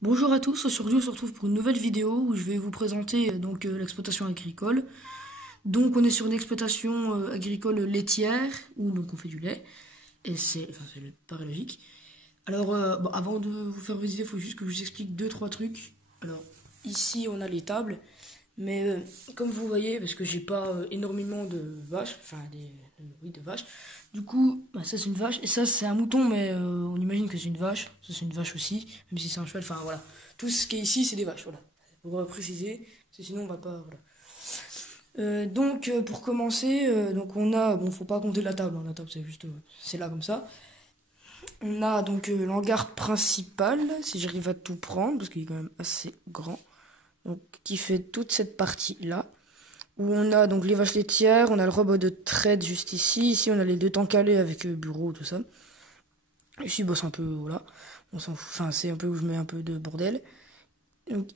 Bonjour à tous, aujourd'hui on se retrouve pour une nouvelle vidéo où je vais vous présenter l'exploitation agricole. Donc on est sur une exploitation agricole laitière où donc on fait du lait et c'est paraît logique. Alors bon, avant de vous faire visiter, il faut juste que je vous explique deux trois trucs. Alors ici on a les tables, mais comme vous voyez, parce que j'ai pas énormément de vaches, oui de vaches. Du coup, bah, ça c'est une vache et ça c'est un mouton, mais on imagine que c'est une vache. Ça c'est une vache aussi, même si c'est un cheval. Enfin voilà, tout ce qui est ici c'est des vaches. Voilà, pour préciser, parce que sinon on va pas. Voilà. Pour commencer, donc on a, bon faut pas compter la table, hein, la table c'est juste, c'est là comme ça. On a l'hangar principal, si j'arrive à tout prendre, parce qu'il est quand même assez grand, donc qui fait toute cette partie là. Où on a donc les vaches laitières, on a le robot de traite juste ici. Ici, on a les deux tanks calés avec bureau, tout ça. Ici, bah, c'est un peu, voilà, on s'en fout. Enfin, c'est un peu où je mets un peu de bordel. Donc,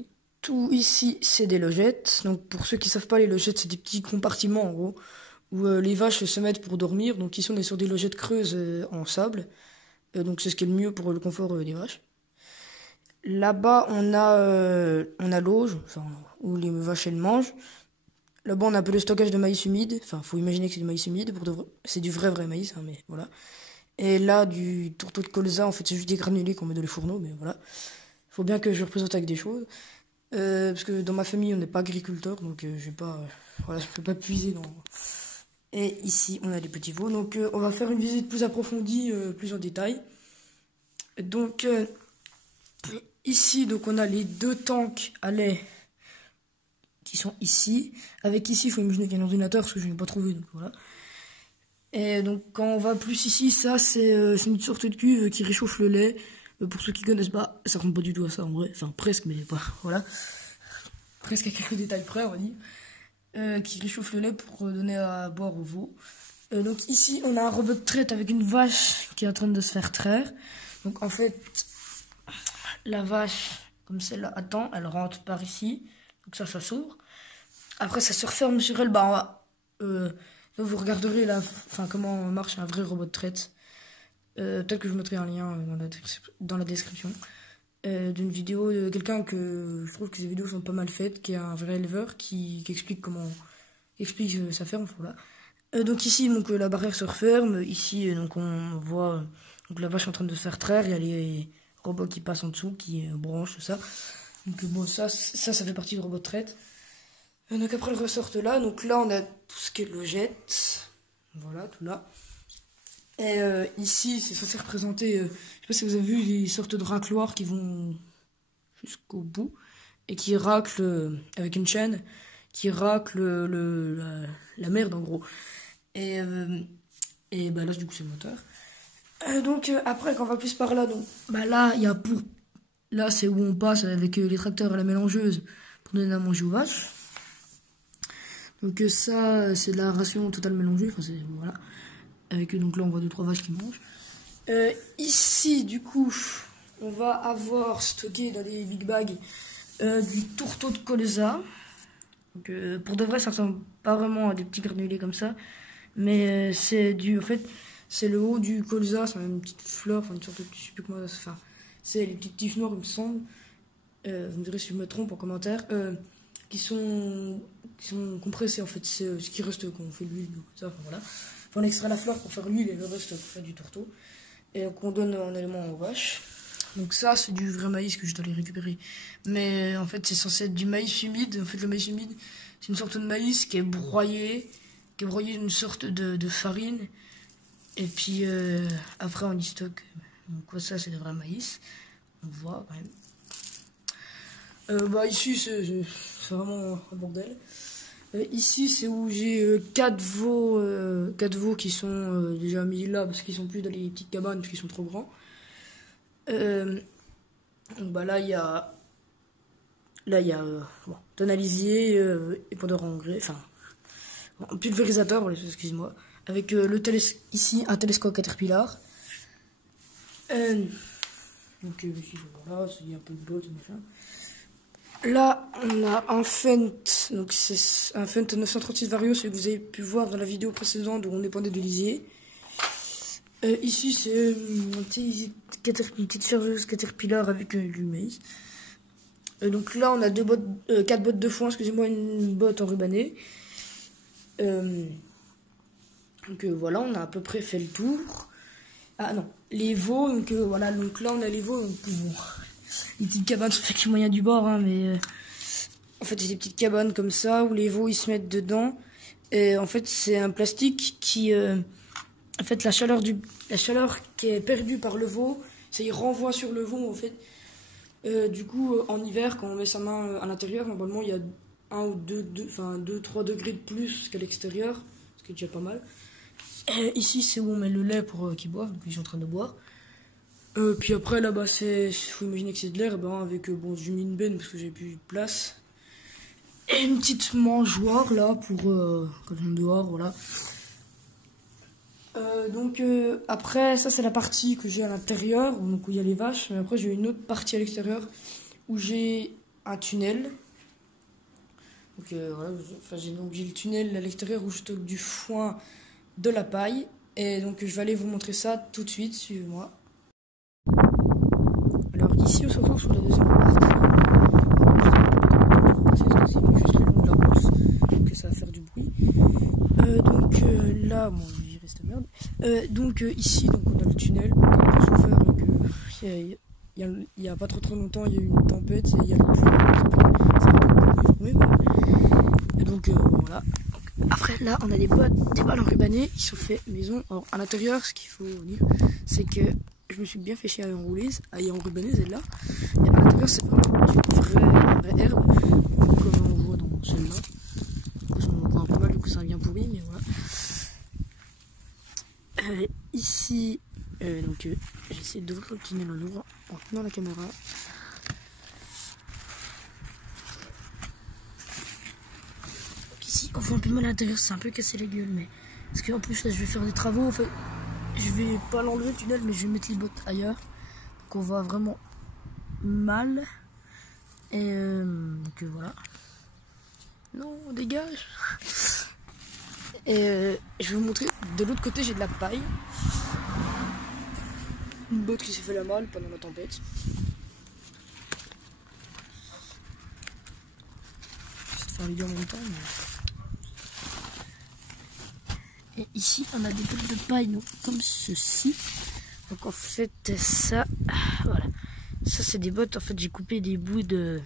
tout ici, c'est des logettes. Donc, pour ceux qui savent pas, les logettes, c'est des petits compartiments, en gros, où les vaches se mettent pour dormir. Donc, ici, on est sur des logettes creuses en sable. Donc, c'est ce qui est le mieux pour le confort des vaches. Là-bas, on a l'auge, enfin, où les vaches, elles mangent. Là-bas, on a un peu le stockage de maïs humide. Enfin, faut imaginer que c'est du maïs humide. C'est du vrai maïs, hein, mais voilà. Et là, du tourteau de colza, en fait, c'est juste des granulés qu'on met dans les fourneaux, mais voilà. Faut bien que je représente avec des choses. Parce que dans ma famille, on n'est pas agriculteur, donc je vais pas, voilà, je peux pas puiser dans. Et ici, on a les petits veaux. Donc, on va faire une visite plus approfondie, plus en détail. Donc, ici, donc, on a les deux tanks à lait qui sont ici. Avec ici, il faut imaginer qu'il y a un ordinateur, parce que je n'ai pas trouvé, donc voilà. Et donc, quand on va plus ici, ça, c'est une sorte de cuve qui réchauffe le lait. Pour ceux qui connaissent pas, ça ressemble pas du tout à ça, en vrai. Enfin, presque, mais pas, voilà. Presque à quelques détails près, on va dire. Qui réchauffe le lait pour donner à boire aux veaux. Donc ici, on a un robot de traite avec une vache qui est en train de se faire traire. Donc en fait, la vache, comme celle-là, attend, elle rentre par ici. Donc ça s'ouvre. Après, ça se referme sur elle. Bah, là, vous regarderez là, enfin, comment marche un vrai robot de traite. Peut-être que je mettrai un lien dans la description d'une vidéo de quelqu'un que je trouve que ses vidéos sont pas mal faites, qui est un vrai éleveur qui explique comment explique sa ferme. Voilà. Donc ici, donc la barrière se referme. Ici, donc on voit donc la vache en train de se faire traire. Il y a les robots qui passent en dessous, qui branchent tout ça. Donc bon, ça fait partie du robot de traite. Donc après, elle ressort là. Donc là, on a tout ce qui est logette. Voilà, tout là. Et ici, c'est censé représenter, je sais pas si vous avez vu, les sortes de racloirs qui vont jusqu'au bout et qui raclent avec une chaîne, qui raclent la merde en gros. Et, bah là, du coup, c'est le moteur. Après, quand on va plus par là, donc, bah là, il y a là, c'est où on passe avec les tracteurs à la mélangeuse pour donner à manger aux vaches. Donc ça, c'est de la ration totale mélangée, enfin, voilà. Avec donc là, on voit 2-3 vaches qui mangent. Ici, du coup, on va avoir stocké dans les big bags du tourteau de colza. Donc, pour de vrai, ça ressemble pas vraiment à des petits granulés comme ça, mais en fait, c'est le haut du colza, c'est une petite fleur, enfin une sorte de, je sais plus comment, enfin, c'est les petites tiges noires, il me semble. Vous me direz si je me trompe en commentaire. Qui sont compressés en fait, c'est ce qui reste quand on fait l'huile, ça, enfin voilà. Enfin, on extrait la fleur pour faire l'huile et le reste pour faire du tourteau. Et qu'on donne en élément aux vaches. Donc ça, c'est du vrai maïs que je dois les récupérer. Mais en fait, c'est censé être du maïs humide. En fait, le maïs humide, c'est une sorte de maïs qui est broyé d'une sorte de farine. Et puis après, on y stocke. Donc ça, c'est le vrai maïs. On voit quand même. Bah ici, c'est vraiment un bordel. Ici, c'est où j'ai 4 veaux qui sont déjà mis là parce qu'ils sont plus dans les petites cabanes parce qu'ils sont trop grands. Donc bah là, il y a bon, tonalisier, épandeur engrais, enfin, bon, pulvérisateur, excuse-moi, avec ici un télescope Caterpillar. Donc ici, voilà, il y a un peu de bottes, machin. Là, on a un Fendt, donc c'est un Fendt 936 Vario, celui que vous avez pu voir dans la vidéo précédente où on épandait de lisier. Ici, c'est une petite chargeuse Caterpillar avec du maïs. Donc là, on a 4 bottes de foin, excusez-moi, une botte enrubanée. Donc voilà, on a à peu près fait le tour. Ah non, les veaux, donc voilà, donc là on a les veaux, donc bon, les petites cabanes sont faites les moyens du bord, hein, mais en fait c'est des petites cabanes comme ça où les veaux ils se mettent dedans. Et en fait c'est un plastique qui, en fait la chaleur qui est perdue par le veau, ça y renvoie sur le veau en fait. Du coup en hiver quand on met sa main à l'intérieur, normalement il y a 1 ou 2-3 degrés de plus qu'à l'extérieur, ce qui est déjà pas mal. Ici c'est où on met le lait pour qu'ils boivent, donc ils sont en train de boire. Puis après là-bas faut imaginer que c'est de l'herbe avec bon j'ai mis une benne parce que j'ai plus de place. Et une petite mangeoire là pour quand on est dehors, voilà. Donc après ça c'est la partie que j'ai à l'intérieur, donc où il y a les vaches, mais après j'ai une autre partie à l'extérieur où j'ai un tunnel. Donc voilà, j'ai le tunnel à l'extérieur où je stocke du foin, de la paille, et donc je vais aller vous montrer ça tout de suite, suivez-moi. Alors ici on se retrouve sur la deuxième partie. C'est juste le long de la route, donc ça va faire du bruit. Donc là, bon, j'y reste merde. Donc ici, donc on a le tunnel, donc on peut se faire avec, il y a pas trop longtemps, il y a eu une tempête, et il y a le pluie, et donc voilà. Après là on a des balles enrubannées qui sont faites maison. Alors à l'intérieur ce qu'il faut dire c'est que je me suis bien fait chier à enrouler, à y enrubaner celle-là. Et à l'intérieur c'est vraiment du vrai herbe, comme on voit dans celle-là. On voit un peu mal du coup ça vient pourri mais voilà. Ici donc j'essaie d'ouvrir le tunnel en tenant la caméra. On voit un peu mal à l'intérieur, c'est un peu cassé la gueule, mais parce qu'en plus là je vais faire des travaux, en fait je vais pas l'enlever le tunnel mais je vais mettre les bottes ailleurs, donc on voit vraiment mal. Et donc voilà, non dégage. Et je vais vous montrer de l'autre côté, j'ai de la paille, une botte qui s'est fait la malle pendant la tempête. Je vais te faire l'idée en même temps mais... Et ici on a des bottes de paille donc, comme ceci. Donc en fait ça, voilà, ça c'est des bottes, en fait j'ai coupé des bouts de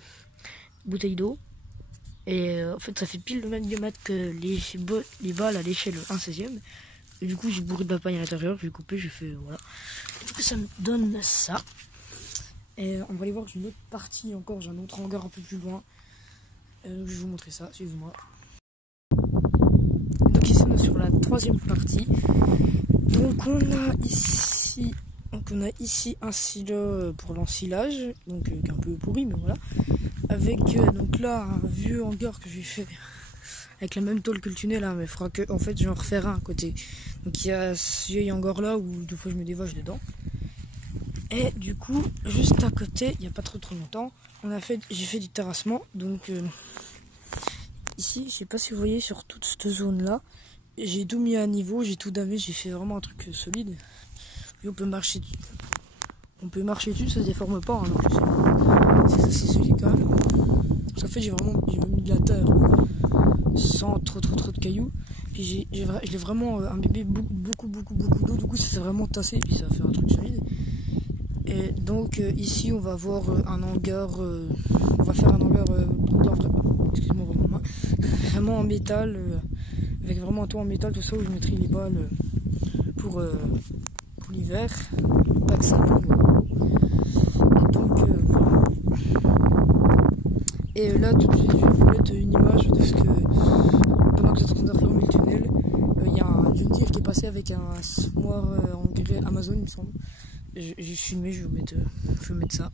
bouteilles d'eau. Et en fait ça fait pile le même diamètre que les balles à l'échelle 1/16e. Et du coup j'ai bourré de la paille à l'intérieur, j'ai coupé, j'ai fait voilà. Et du coup ça me donne ça. Et on va aller voir une autre partie encore, j'ai un autre hangar un peu plus loin. Je vais vous montrer ça, suivez-moi. Donc ici on est sur la troisième partie. Donc on a ici un silo pour l'ensilage, donc qui est un peu pourri mais voilà. Avec donc là un vieux hangar que j'ai fait avec la même tôle que le tunnel hein, mais il faudra que en fait j'en refaire un à côté. Donc il y a ce vieil hangar là où des fois je mets des vaches dedans. Et du coup juste à côté, il n'y a pas trop longtemps, j'ai fait du terrassement. Donc ici, je sais pas si vous voyez sur toute cette zone là, j'ai tout mis à niveau, j'ai tout damé, j'ai fait vraiment un truc solide. Puis on peut marcher dessus, ça se déforme pas. Hein, c'est solide quand même. Parce qu'en fait j'ai mis de la terre sans trop de cailloux. Puis j'ai vraiment imbibé beaucoup d'eau, du coup ça s'est vraiment tassé, puis ça a fait un truc solide. Et donc ici on va avoir un hangar, on va faire un hangar excusez-moi vraiment en métal, avec vraiment un toit en métal, tout ça où je mettrai les balles pour l'hiver, pas que ça tombe. Et donc voilà. Et là tout de suite je vais vous mettre une image de ce que pendant que j'étais en train de refermer le tunnel, il y a un John Deere qui est passé avec un semoir engrais Amazon il me semble. J'ai filmé, je vais vous mettre ça.